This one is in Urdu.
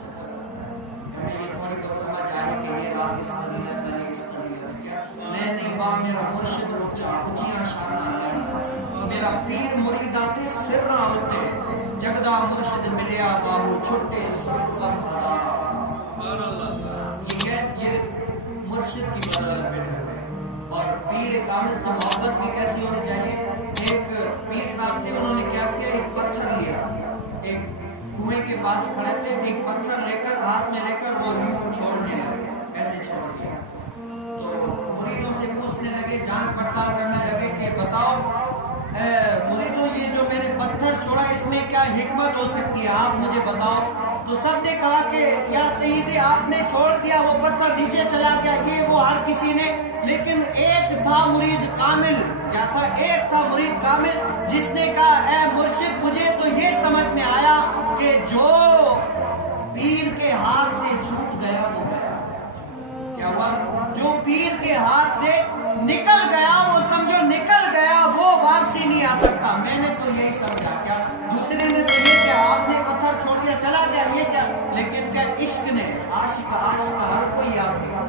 چھوٹا سا ہمیں یہ تھوڑی بہت سمجھ آ رہی کہ یہ رات اس فضیلت والی اس فضیلت کیا نہیں با میرا مرشد اونچا اونچیاں شاناں نہیں میرا پیر مریداتے سر ہوتے جگدا مرشد ملیا بابو چھٹے سرکم ہزار یہ مرشد کی بدولت بیٹھے اور پیر کامل سے محبت بھی کیسی ہونی چاہیے. ایک پیر صاحب تھے, انہوں نے کیا کیا, ایک پتھر لیا, ایک کنویں کے پاس کھڑے تھے, ایک پتھر لے کر ہاتھ میں لے کر وہ یوں چھوڑنے لگے, ایسے چھوڑ دیا. تو مریدوں سے پوچھنے لگے, جانچ پڑتال کرنے لگے کہ بتاؤ مریدوں یہ جو میں نے پتھر چھوڑا اس میں کیا حکمت ہو سکتی ہے, آپ مجھے بتاؤ. تو سب نے کہا کہ یا سیدی آپ نے چھوڑ دیا, وہ پتھر نیچے چلا گیا, یہ وہ ہر کسی نے, لیکن ایک تھا مرید کامل. کیا تھا؟ ایک تھا مرید کامل جس نے کہا اے مرشد مجھے تو یہ سمجھ میں آیا کہ جو پیر کے ہاتھ سے چھوٹ گیا وہ گیا. کیا ہوا؟ جو پیر کے ہاتھ سے نکل گیا وہ سمجھو نکل گیا, وہ واپسی نہیں آ سکتا. میں نے تو یہی سمجھا. کیا دوسرے نے تو یہ کیا, آپ نے پتھر چھوڑ دیا چلا گیا, یہ کیا, لیکن کیا عشق نے, عاشق ہر کوئی یاد ہے,